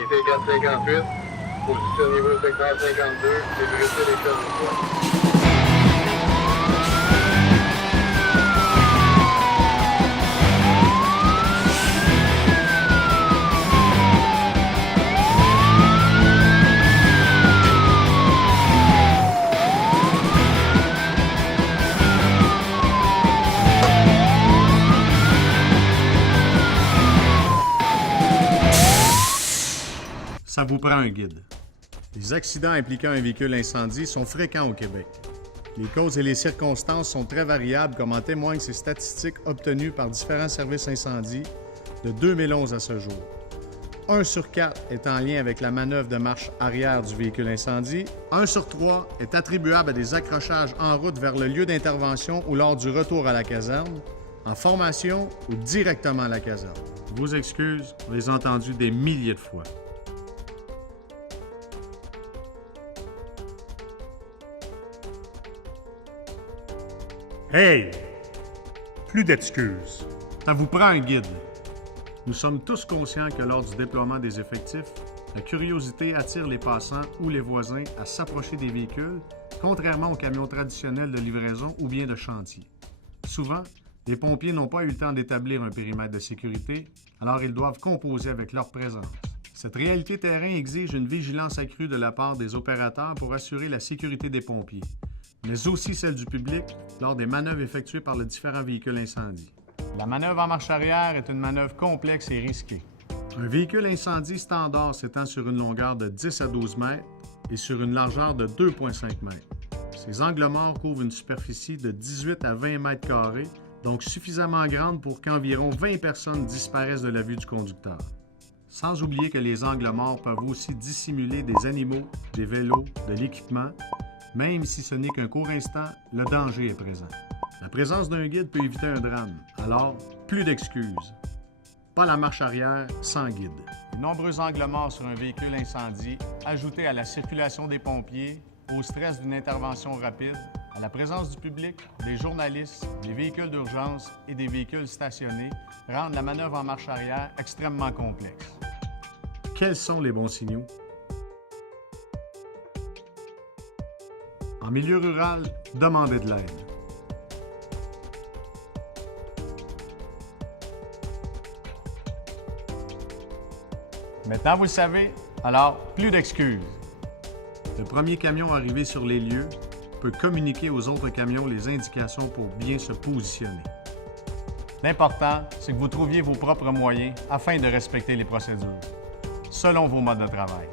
unité 458, positionnez-vous au secteur 52, débrissez les choses de poids. Ça vous prend un guide. Les accidents impliquant un véhicule incendie sont fréquents au Québec. Les causes et les circonstances sont très variables, comme en témoignent ces statistiques obtenues par différents services incendies de 2011 à ce jour. 1 sur 4 est en lien avec la manœuvre de marche arrière du véhicule incendie. 1 sur 3 est attribuable à des accrochages en route vers le lieu d'intervention ou lors du retour à la caserne, en formation ou directement à la caserne. Vos excuses, on les a entendues des milliers de fois. Hey! Plus d'excuses. Ça vous prend un guide. Nous sommes tous conscients que lors du déploiement des effectifs, la curiosité attire les passants ou les voisins à s'approcher des véhicules, contrairement aux camions traditionnels de livraison ou bien de chantier. Souvent, les pompiers n'ont pas eu le temps d'établir un périmètre de sécurité, alors ils doivent composer avec leur présence. Cette réalité terrain exige une vigilance accrue de la part des opérateurs pour assurer la sécurité des pompiers, mais aussi celle du public lors des manœuvres effectuées par les différents véhicules incendies. La manœuvre en marche arrière est une manœuvre complexe et risquée. Un véhicule incendie standard s'étend sur une longueur de 10 à 12 mètres et sur une largeur de 2,5 mètres. Ces angles morts couvrent une superficie de 18 à 20 mètres carrés, donc suffisamment grande pour qu'environ 20 personnes disparaissent de la vue du conducteur. Sans oublier que les angles morts peuvent aussi dissimuler des animaux, des vélos, de l'équipement. Même si ce n'est qu'un court instant, le danger est présent. La présence d'un guide peut éviter un drame, alors plus d'excuses. Pas la marche arrière sans guide. Les nombreux angles morts sur un véhicule incendie, ajoutés à la circulation des pompiers, au stress d'une intervention rapide, à la présence du public, des journalistes, des véhicules d'urgence et des véhicules stationnés, rendent la manœuvre en marche arrière extrêmement complexe. Quels sont les bons signaux? En milieu rural, demandez de l'aide. Maintenant, vous le savez, alors plus d'excuses. Le premier camion arrivé sur les lieux peut communiquer aux autres camions les indications pour bien se positionner. L'important, c'est que vous trouviez vos propres moyens afin de respecter les procédures, selon vos modes de travail.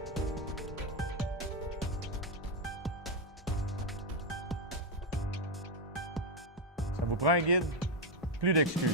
Ça vous prend un guide? Plus d'excuses.